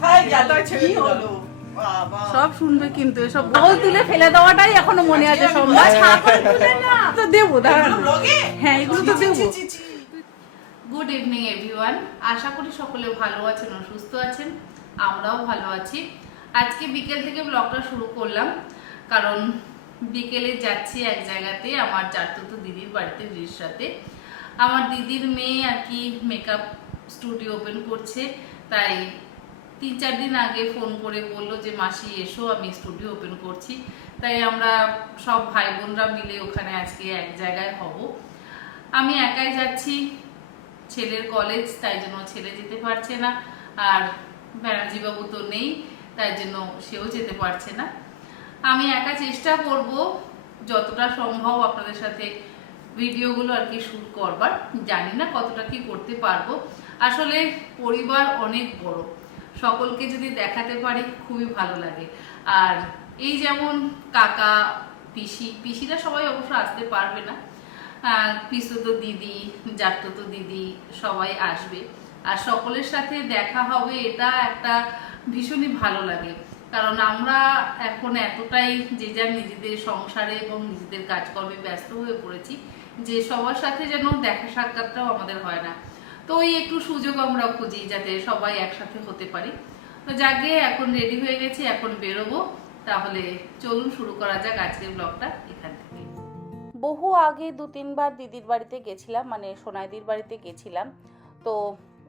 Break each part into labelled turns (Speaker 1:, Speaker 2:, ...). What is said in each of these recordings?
Speaker 1: কোথায় গেল? কি হলো?
Speaker 2: সব শুনবে কিন্তু এসব বল তুলে ফেলে দেওয়াটাই এখনও মনে আছে সোমবার তো দেবো হ্যাঁ এগুলো তো দেবো।
Speaker 3: গুড ইভিনিং এভরিওয়ান আশা করি সকলে ভালো আছেন ও সুস্থ আছেন। আমরাও ভালো আছি। আজকে বিকেল থেকে ব্লগটা শুরু করলাম। কারণ বিকেলে যাচ্ছি এক জায়গাতে আমার চারতুতো দিদির বাড়িতে দিদির সাথে আমার দিদির মেয়ে আর কি মেকআপ স্টুডিও ওপেন করছে তাই তিন চার দিন আগে ফোন করে বলল যে, মাসি, এসো, আমি স্টুডিও ওপেন করছি। তাই আমরা সব ভাই বোনরা মিলে ওখানে আজকে এক জায়গায় হব। আমি একাই যাচ্ছি, ছেলের কলেজ তাই জন্য ছেলে যেতে পারছে না। আর ব্যানার্জি বাবু তো নেই, তাই জন্য সেও যেতে পারছে না। আমি একা চেষ্টা করব যতটা সম্ভব আপনাদের সাথে ভিডিওগুলো আর কি শুট করবার। জানি না কতটা কি করতে পারব। আসলে পরিবার অনেক বড়। সকলকে যদি দেখাতে পারি, খুবই ভালো লাগে। আর এই যেমন কাকা, পিসি, পিসিরা সবাই অবশ্য আসতে পারবে না। পিসুতো দিদি জাততো দিদি, সবাই আসবে। আর সকলের সাথে দেখা হবে, এটা একটা ভীষণই ভালো লাগে। কারণ আমরা এখন এতটাই যে যার নিজেদের সংসারে এবং নিজেদের কাজকর্মে ব্যস্ত হয়ে পড়েছি, যে সবার সাথে যেন দেখা সাক্ষাৎটাও আমাদের হয় না। তো ওই একটু সুযোগ আমরা খুঁজি যাতে সবাই একসাথে হতে পারি। তো যাকে এখন রেডি হয়ে গেছি, এখন বেরোবো। তাহলে চলুন, শুরু করা যাক আজকের ব্লগটা এখান থেকে।
Speaker 2: বহু আগে দু তিনবার দিদির বাড়িতে গেছিলাম মানে সোনাইদির বাড়িতে গেছিলাম। তো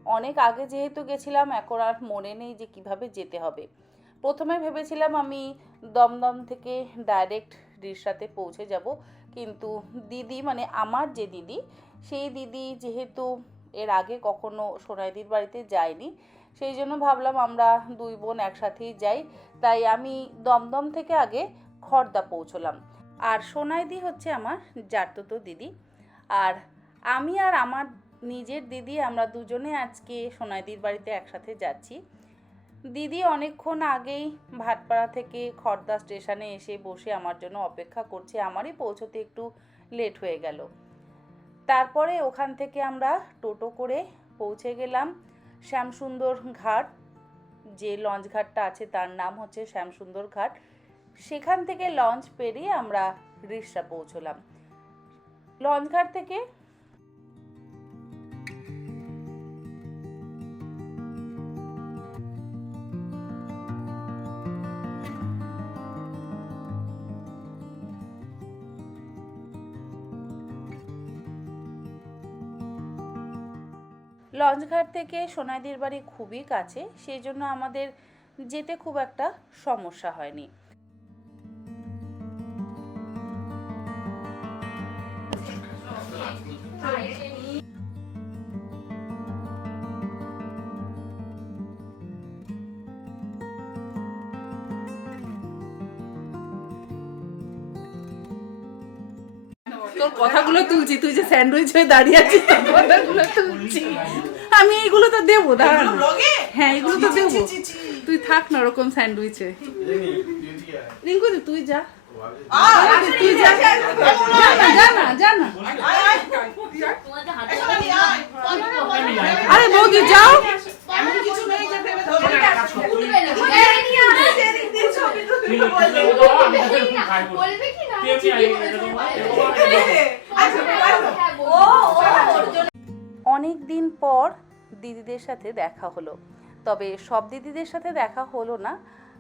Speaker 2: অনেক আগে যেহেতু গেছিলাম, এখন আর মনে নেই যে কীভাবে যেতে হবে। প্রথমে ভেবেছিলাম আমি দমদম থেকে ডাইরেক্ট রিসাতে পৌঁছে যাব। কিন্তু দিদি মানে আমার যে দিদি, সেই দিদি যেহেতু এর আগে কখনো সোনাইদির বাড়িতে যায়নি সেই জন্য ভাবলাম আমরা দুই বোন একসাথেই যাই। তাই আমি দমদম থেকে আগে খড়দা পৌঁছলাম। আর সোনাইদি হচ্ছে আমার জাততো দিদি। আর আমি আর আমার নিজের দিদি আমরা দুজনে আজকে সোনাইদির বাড়িতে একসাথে যাচ্ছি। দিদি অনেকক্ষণ আগেই ভাটপাড়া থেকে খর্দা স্টেশনে এসে বসে আমার জন্য অপেক্ষা করছে। আমারই পৌঁছতে একটু লেট হয়ে গেল। তারপরে ওখান থেকে আমরা টোটো করে পৌঁছে গেলাম শ্যামসুন্দর ঘাট। যে লঞ্চ ঘাটটা আছে তার নাম হচ্ছে শ্যামসুন্দর ঘাট। সেখান থেকে লঞ্চ পেরিয়ে আমরা রিসা পৌঁছলাম। লঞ্চ ঘাট থেকে লঞ্চ ঘাট থেকে সোনাইদির বাড়ি খুবই কাছে, সেই জন্য আমাদের যেতে খুব একটা সমস্যা হয়নি। তোর কথাগুলো তুলছি, তুই যে স্যান্ডউইচ হয়ে দাঁড়িয়ে আছিস কথাগুলো তুলছি। আমি এইগুলো তো দেবো দাঁড়ান হ্যাঁ এগুলো তো দেবো। তুই থাক না ওরকম স্যান্ডউইচে। রিঙ্কু তুই যা। তুই যা যা না যা। আরে বৌদি যাও
Speaker 1: এমন কিছু নেই যে ভেবে ধরবে
Speaker 4: বলবে কি না
Speaker 2: অনেক দিন পর দিদিদের সাথে দেখা হলো। তবে সব দিদিদের সাথে দেখা হলো না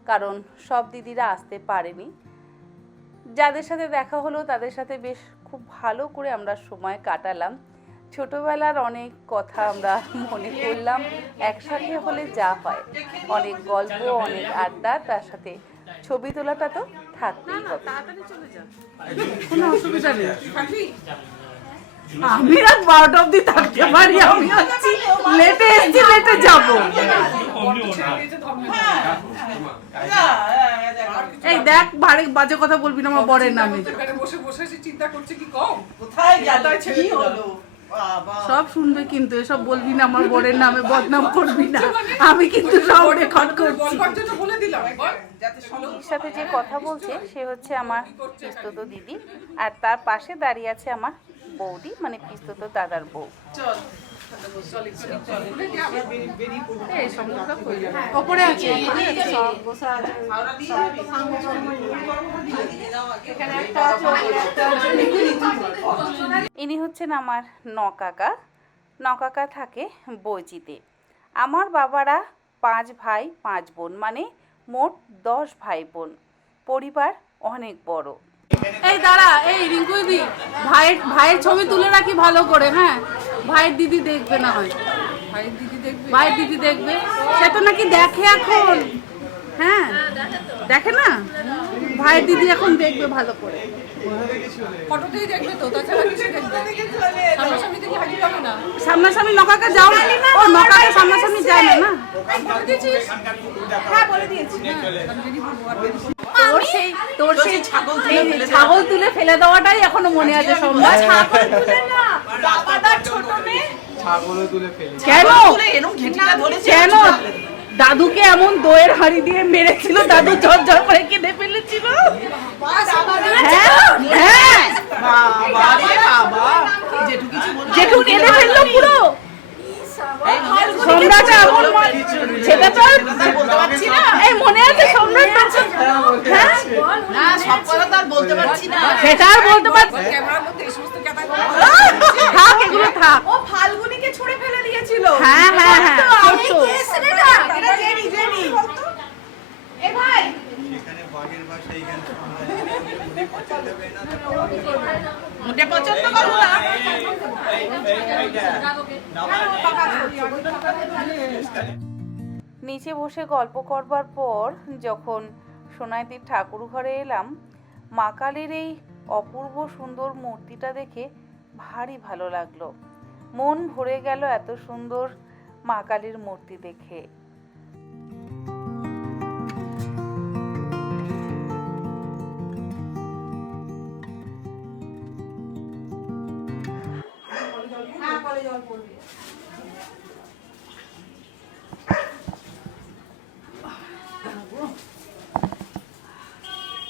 Speaker 2: কারণ সব দিদিরা আসতে পারেনি। যাদের সাথে দেখা হলো তাদের সাথে বেশ খুব ভালো করে আমরা সময় কাটালাম। ছোটবেলার অনেক কথা আমরা মনে করলাম একসাথে হলে যা হয়। অনেক গল্প অনেক আড্ডা তার সাথে ছবি তোলাটা তো থাকতেই হবে। কোনো অসুবিধা নেই। আমি রাত বারোটা অব্দি থাকতে পারি আমি হচ্ছি লেটে এসছি লেটে যাব এই দেখ বাড়ি বাজে কথা বলবি না আমার বরের নামে
Speaker 5: বসে বসে চিন্তা করছে কি কম
Speaker 1: কোথায় গেল
Speaker 5: ছেড়ে
Speaker 1: কি হলো
Speaker 2: সব শুনবে কিন্তু এসব বলবি না আমার বরের নামে বদনাম করবি না আমি কিন্তু সব রেকর্ড করছি সাথে যে কথা বলছে সে হচ্ছে আমার দিদি আর তার পাশে দাঁড়িয়ে আছে আমার বৌদি মানে পিস্তত দাদার বউ। ইনি হচ্ছেন আমার নকাকা। নকাকা থাকে বইচিতে আমার বাবারা পাঁচ ভাই পাঁচ বোন মানে মোট দশ ভাই বোন। পরিবার অনেক বড়।
Speaker 4: এই দাঁড়া এই রিঙ্কু দিদি ভাইয়ের ভাইয়ের ছবি তুলে রাখি ভালো করে হ্যাঁ? ভাইয়ের দিদি দেখবে না হয়।
Speaker 5: ভাইয়ের দিদি দেখবে?
Speaker 4: ভাইয়ের দিদি দেখবে? সে তো নাকি দেখে এখন। হ্যাঁ? দেখে না? ভাইয়ের দিদি এখন দেখবে ভালো করে।
Speaker 5: ফটোতেই দেখবে তো তাছাড়া কিছু দেখবে সামনাসামনি দেখে হাজির হবে না।
Speaker 4: সামনাসামনি নকাকা যাও ও নকাকা সামনাসামনি যায় না। না তোর সেই তোর সেই
Speaker 1: ছাগল তুলে ফেলে
Speaker 4: ছাগল তুলে ফেলে দেওয়াটাই এখনও মনে আছে সম্ভব
Speaker 6: ছাগল তুলে ফেলে
Speaker 4: কেন? কেন? দাদুকে এমন দোয়ের হাড়ি দিয়ে মেরেছিল দাদু ঝর ঝর করে কেঁদে ফেলেছিল। হ্যাঁ হ্যাঁ
Speaker 1: বাবা রে বাবা জেঠু কিছু বলবে
Speaker 4: জেঠু কেঁদে ফেলল পুরো সম্রাটটা এমন মা- সেটা তো আর
Speaker 1: বলতে পারছি না
Speaker 4: এই মনে আছে সম্রাট হ্যাঁ
Speaker 1: না সব কথা তো আর বলতে পারছি না
Speaker 4: সেটা আর বলতে পারছি
Speaker 5: ক্যামেরার মধ্যে এই সমস্ত ক্যাটা
Speaker 4: থাক এগুলো থাক
Speaker 1: ও ফাল্গুনিকে ছুড়ে ফেলে দিয়েছিল
Speaker 4: হ্যাঁ হ্যাঁ হ্যাঁ করতো।
Speaker 1: এটা জেনি জেনি এ ভাই
Speaker 6: সেখানে বাঘের ভাষা এইখানে পছন্দ হবে না
Speaker 1: মোটে পছন্দ করব না
Speaker 2: নিচে বসে গল্প করবার পর যখন সোনাইতির ঠাকুর ঘরে এলাম, মা কালীর এই অপূর্ব সুন্দর মূর্তিটা দেখে ভারী ভালো লাগল। মন ভরে গেল এত সুন্দর মা কালীর মূর্তি দেখে।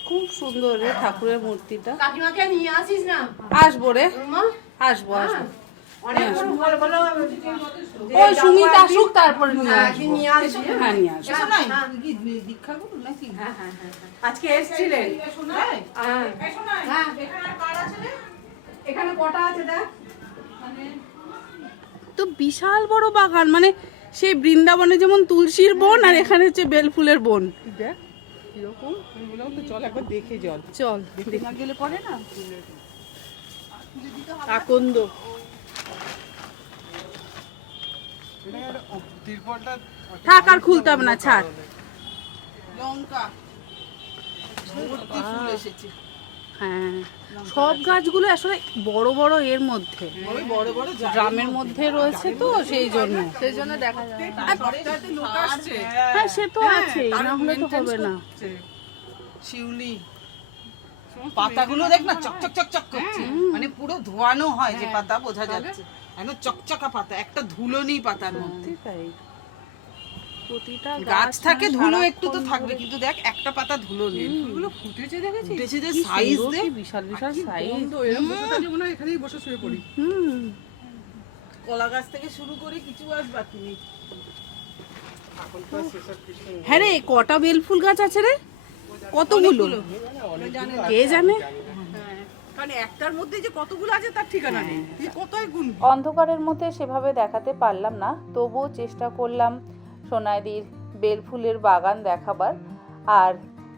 Speaker 2: খুব সুন্দর রে ঠাকুরের মূর্তিটা।
Speaker 4: কাকিমাকে নিয়ে আসিস না?
Speaker 2: আসব রে। আসব আসব।
Speaker 4: ওই সুমিত আসুক তারপরে নিয়ে আসব।
Speaker 2: হ্যাঁ নিয়ে আসব।
Speaker 4: আজকে এসেছিলেন? হ্যাঁ। হ্যাঁ। এখানে কটা আছে দেখ?
Speaker 2: তো বিশাল বড় বাগান মানে সেই বৃন্দাবনে যেমন তুলসীর বন আর এখানে হচ্ছে বেলফুলের বন।
Speaker 5: দেখ কীরকম আমি বললাম তো চল একবার দেখে জল
Speaker 2: চল
Speaker 1: দেখে না গেলে পরে না?
Speaker 2: আকন্দ। থাক আর খুলতে হবে না ছাড়।
Speaker 1: লঙ্কা। ফুল এসেছে।
Speaker 2: হ্যাঁ। সব গাছগুলো আসলে বড় বড় এর মধ্যে। গ্রামের মধ্যে রয়েছে তো সেই জন্য।
Speaker 4: সেই জন্য দেখা
Speaker 2: হ্যাঁ সে তো আছে না হলে তো হবে না।
Speaker 1: শিউলি পাতাগুলো দেখ না চকচক চকচক করছে। মানে পুরো ধোয়ানো হয় যে পাতা বোঝা যাচ্ছে। একদম চকচকা পাতা একটা ধুলো নেই পাতার মধ্যে।
Speaker 2: তাই। প্রতিটা
Speaker 1: গাছ থাকে ধুলো একটু তো থাকবে কিন্তু দেখ একটা পাতা ধুলো নেই।
Speaker 5: ফুলগুলো ফুটেছে দেখেছিস?
Speaker 1: সাইজ দেখ।
Speaker 2: বিশাল বিশাল সাইজ
Speaker 5: এরকম বসে মনে হয় এখানেই বসে শুয়ে পড়ি।
Speaker 2: হুম।
Speaker 1: কলা গাছ থেকে শুরু করে কিছু বাকি নেই।
Speaker 2: হ্যাঁ রে কটা বেলফুল গাছ আছে রে? কতগুলো কে জানে?
Speaker 5: মধ্যে যে কতগুলো আছে তার ঠিকানা নেই। তুই কতই গুণ
Speaker 2: অন্ধকারের মধ্যে সেভাবে দেখাতে পারলাম না তবুও চেষ্টা করলাম সোনাইদির বেলফুলের বাগান দেখাবার। আর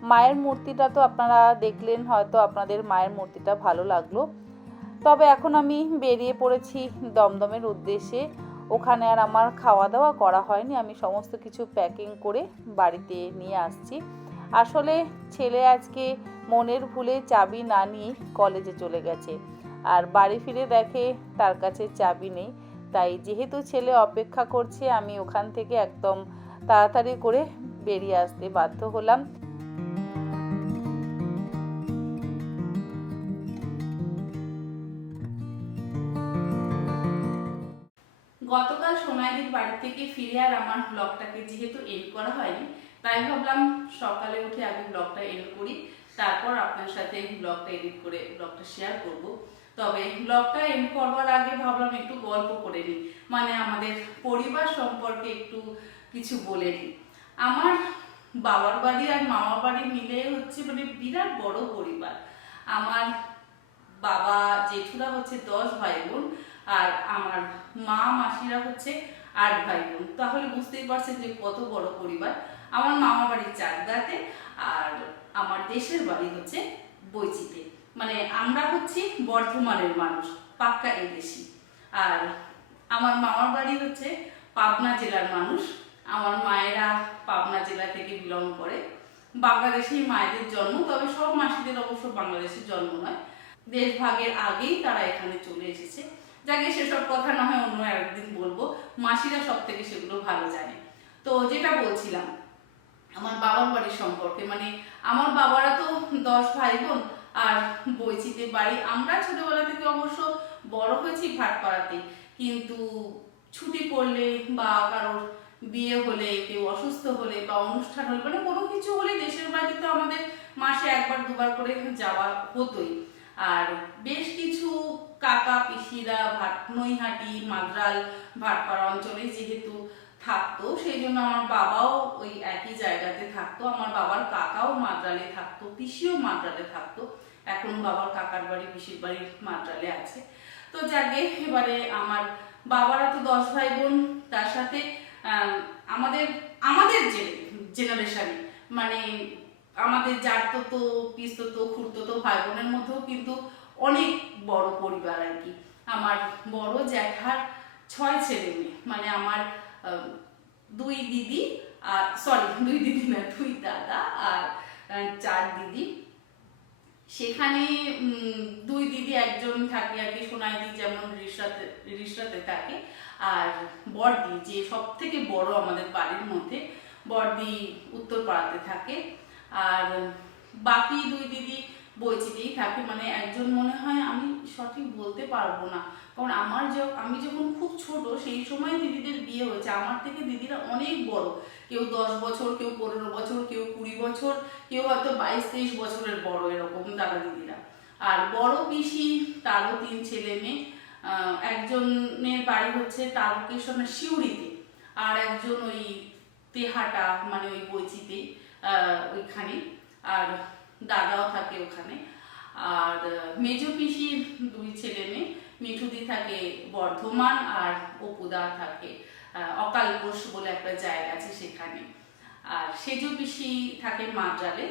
Speaker 2: মায়ের মূর্তিটা তো আপনারা দেখলেন, হয়তো আপনাদের মায়ের মূর্তিটা ভালো লাগল। তবে এখন আমি বেরিয়ে পড়েছি দমদমের উদ্দেশ্যে। ওখানে আর আমার খাওয়া দাওয়া করা হয়নি, আমি সমস্ত কিছু প্যাকিং করে বাড়িতে নিয়ে আসছি। আসলে ছেলে আজকে মনের ভুলে চাবি না নিয়ে কলেজে চলে গেছে। আর বাড়ি ফিরে দেখে তার কাছে চাবি নেই। তাই যেহেতু ছেলে অপেক্ষা করছে, আমি ওখান থেকে একদম তাড়াতাড়ি করে বেরিয়ে আসতে বাধ্য হলাম। গতকাল সোনাইদির বাড়ি থেকে ফিরে আর আমার ব্লগটাকে যেহেতু এন্ড করা হয়নি, তাই ভাবলাম সকালে উঠে আগে ব্লগটা এন্ড করি। তারপর আপনার সাথে ব্লগটা এডিট করে, ব্লগটা শেয়ার করব। তবে ব্লগটা এন্ড করবার আগে ভাবলাম একটু গল্প করে নিই। মানে আমাদের পরিবার সম্পর্কে একটু কিছু বলে নিই। আমার বাবার বাড়ি আর মামার বাড়ি মিলে হচ্ছে মানে বিরাট বড় পরিবার। আমার বাবা, জেঠুরা হচ্ছে দশ ভাই বোন আর আমার মা, মাসিরা হচ্ছে আট ভাই বোন তাহলে বুঝতেই পারছেন যে কত বড় পরিবার। আমার মামা বাড়ি চাকদাতে আর আমার দেশের বাড়ি হচ্ছে বইচিতে। মানে আমরা হচ্ছি বর্ধমানের মানুষ, পাক্কা এদেশি। আর আমার মামার বাড়ি হচ্ছে পাবনা জেলার মানুষ। আমার মায়েরা পাবনা জেলা থেকে বিলং করে। বাংলাদেশেই মায়েদের জন্ম, তবে সব মাসিদের অবশ্য বাংলাদেশের জন্ম নয়। দেশ ভাগের আগেই তারা এখানে চলে এসেছে। যাকে সেসব কথা না হয় অন্য একদিন বলব। মাসিরা সব থেকে সেগুলো ভালো জানে। তো যেটা বলছিলাম, আমার বাবার বাড়ির সম্পর্কে মানে আমার বাবারা তো দশ ভাই বোন আর বইচিতে বাড়ি। আমরা ছোটবেলা থেকে অবশ্য বড় হয়েছি ভাটপাড়াতে কিন্তু ছুটি পড়লে বা কারোর বিয়ে হলে, কেউ অসুস্থ হলে বা অনুষ্ঠান হলে মানে কোনো কিছু হলে দেশের বাড়িতে তো আমাদের মাসে একবার, দুবার করে যাওয়া হতোই। আর বেশ কিছু কাকা, পিসিরা ভাট, নৈহাটি, মাদ্রাল, ভাটপাড়া অঞ্চলে যেহেতু থাকতো সেই জন্য আমার বাবাও ওই একই জায়গাতে থাকতো। আমার বাবার কাকাও মাদ্রালে থাকতো পিসিও মাদ্রালে থাকতো। এখন বাবার কাকার বাড়ি পিসির বাড়ি মাদ্রালে আছে। তো যাকে এবারে আমার বাবারা তো দশ ভাই বোন তার সাথে আম, আমাদের আমাদের যে জেনারেশনে মানে আমাদের যার তো তো পিস্তো তো খুঁড়তো ভাই বোনের মধ্যেও কিন্তু অনেক বড় পরিবার আর কি। আমার বড় জ্যাঠার ছয় ছেলে মেয়ে মানে আমার দুই দিদি আর সরি দুই দিদি না, দুই দাদা আর চার দিদি। সেখানে দুই দিদি একজন থাকে আর কি সোনাই দিদি যেমন রিসরাতে রিসরাতে থাকে। আর বড়দি, যে সব থেকে বড় আমাদের বাড়ির মধ্যে, বড়দি উত্তর পাড়াতে থাকে। আর বাকি দুই দিদি বইচিতেই থাকে। মানে একজন মনে হয় আমি সঠিক বলতে পারব না। কারণ আমার আমি যখন খুব ছোট, সেই সময় দিদিদের বিয়ে হয়েছে। আমার থেকে দিদিরা অনেক বড়। কেউ দশ বছর, কেউ পনেরো বছর, কেউ কুড়ি বছর, কেউ হয়তো বাইশ তেইশ বছরের বড় এরকম দাদা দিদিরা। আর বড় পিসি, তারও তিন ছেলে মেয়ে। একজনের বাড়ি হচ্ছে তারকেশ্বরের শিউরিতে আর একজন ওই তেহাটা মানে ওই বইচিতে ওইখানে। আর দাদাও থাকে ওখানে। আর মেজো পিসির দুই ছেলে মেয়ে। মিঠুদি থাকে, বর্ধমান আর অপুদা থাকে। অকালবোস বলে একটা জায়গা আছে সেখানে। আর সেজো পিসি থাকে মাদ্রালে।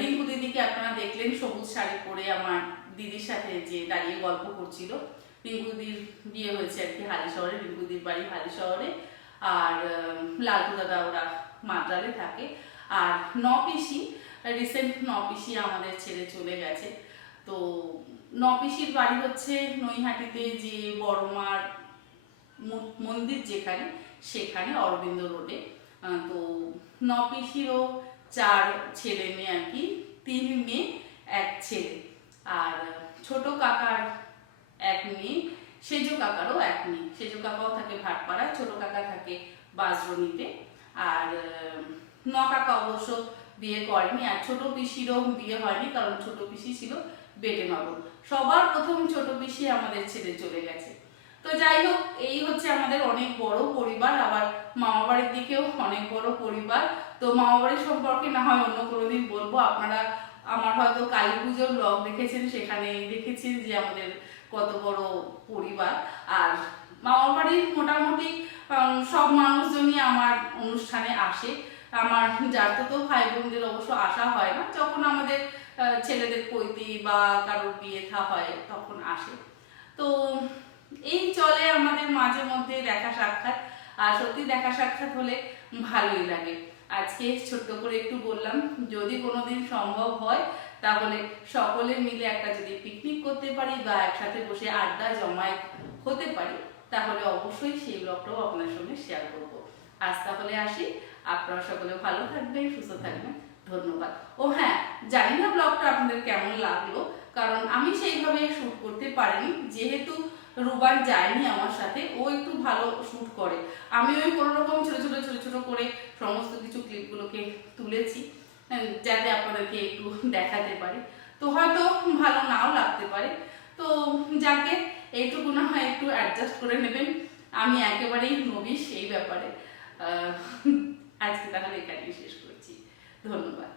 Speaker 2: রিঙ্কু দিদিকে আপনারা দেখলেন, সবুজ শাড়ি পরে আমার দিদির সাথে যে দাঁড়িয়ে গল্প করছিল। রিঙ্কুদির বিয়ে হয়েছে আর কি হালি শহরে রিঙ্কুদির বাড়ি হালি শহরে। আর লালটু দাদা ওরা মাদ্রালে থাকে। আর ন পিসি রিসেন্ট ন পিসি আমাদের ছেড়ে চলে গেছে। তো ন পিসির বাড়ি হচ্ছে নৈহাটিতে যে বড়মার মন্দির যেখানে, সেখানে অরবিন্দ রোডে। তো নপিসিরও চার ছেলে মেয়ে আর কি, তিন মেয়ে, এক ছেলে। আর ছোট কাকার এক মেয়ে, সেজো কাকারও এক মেয়ে। সেজো কাকাও থাকে ভাটপাড়ায়, ছোট কাকা থাকে বাজরণীতে। আর ন কাকা অবশ্য বিয়ে করেনি। আর ছোট পিসিরও বিয়ে হয়নি, কারণ ছোট পিসি ছিল বেটে মাবুর সবার প্রথম ছোট পিসি আমাদের ছেড়ে চলে গেছে। তো যাই হোক, এই হচ্ছে আমাদের অনেক বড় পরিবার, আবার মামা বাড়ির দিকেও অনেক বড় পরিবার। তো মামা বাড়ির সম্পর্কে না হয় অন্য কোনোদিন বলব। আপনারা, আমার হয়তো কালী পুজোর ব্লগ দেখেছেন সেখানে দেখেছেন যে আমাদের কত বড় পরিবার। আর মামা বাড়ির মোটামুটি সব মানুষজনই আমার অনুষ্ঠানে আসে। আমার, যার তো ভাই বোনদের অবশ্য আসা হয় না। যখন আমাদের ছেলেদের পৈতি বা কারোর বিয়ে থা হয়, তখন আসে। তো এই চলে আমাদের মাঝে মধ্যে দেখা সাক্ষাৎ। আর সত্যি দেখা সাক্ষাৎ হলে ভালোই লাগে। আজকে ছোট্ট করে একটু বললাম, যদি কোনোদিন সম্ভব হয়, তাহলে সকলে মিলে একটা যদি পিকনিক করতে পারি বা একসাথে বসে আড্ডা জমায়েত হতে পারি, তাহলে অবশ্যই সেই ব্লগটাও আপনার সঙ্গে শেয়ার করব। আজ তাহলে আসি। আপনারা সকলে ভালো থাকবেন, সুস্থ থাকবেন। ধন্যবাদ। ও হ্যাঁ জানি না ব্লগটা আপনাদের কেমন লাগল কারণ আমি সেইভাবে শ্যুট করতে পারিনি যেহেতু রুবান যায়নি আমার সাথে ও একটু ভালো শ্যুট করে। আমি ওই কোনো রকম ছোটো ছোটো ছোটো ছোট করে সমস্ত কিছু ক্লিপগুলোকে তুলেছি যাতে আপনাদেরকে একটু দেখাতে পারি। তো হয়তো ভালো নাও লাগতে পারে। তো যাকে এইটুকু না হয় একটু অ্যাডজাস্ট করে নেবেন। আমি একেবারেই নবিশ এই ব্যাপারে। আহ, ধন্যবাদ।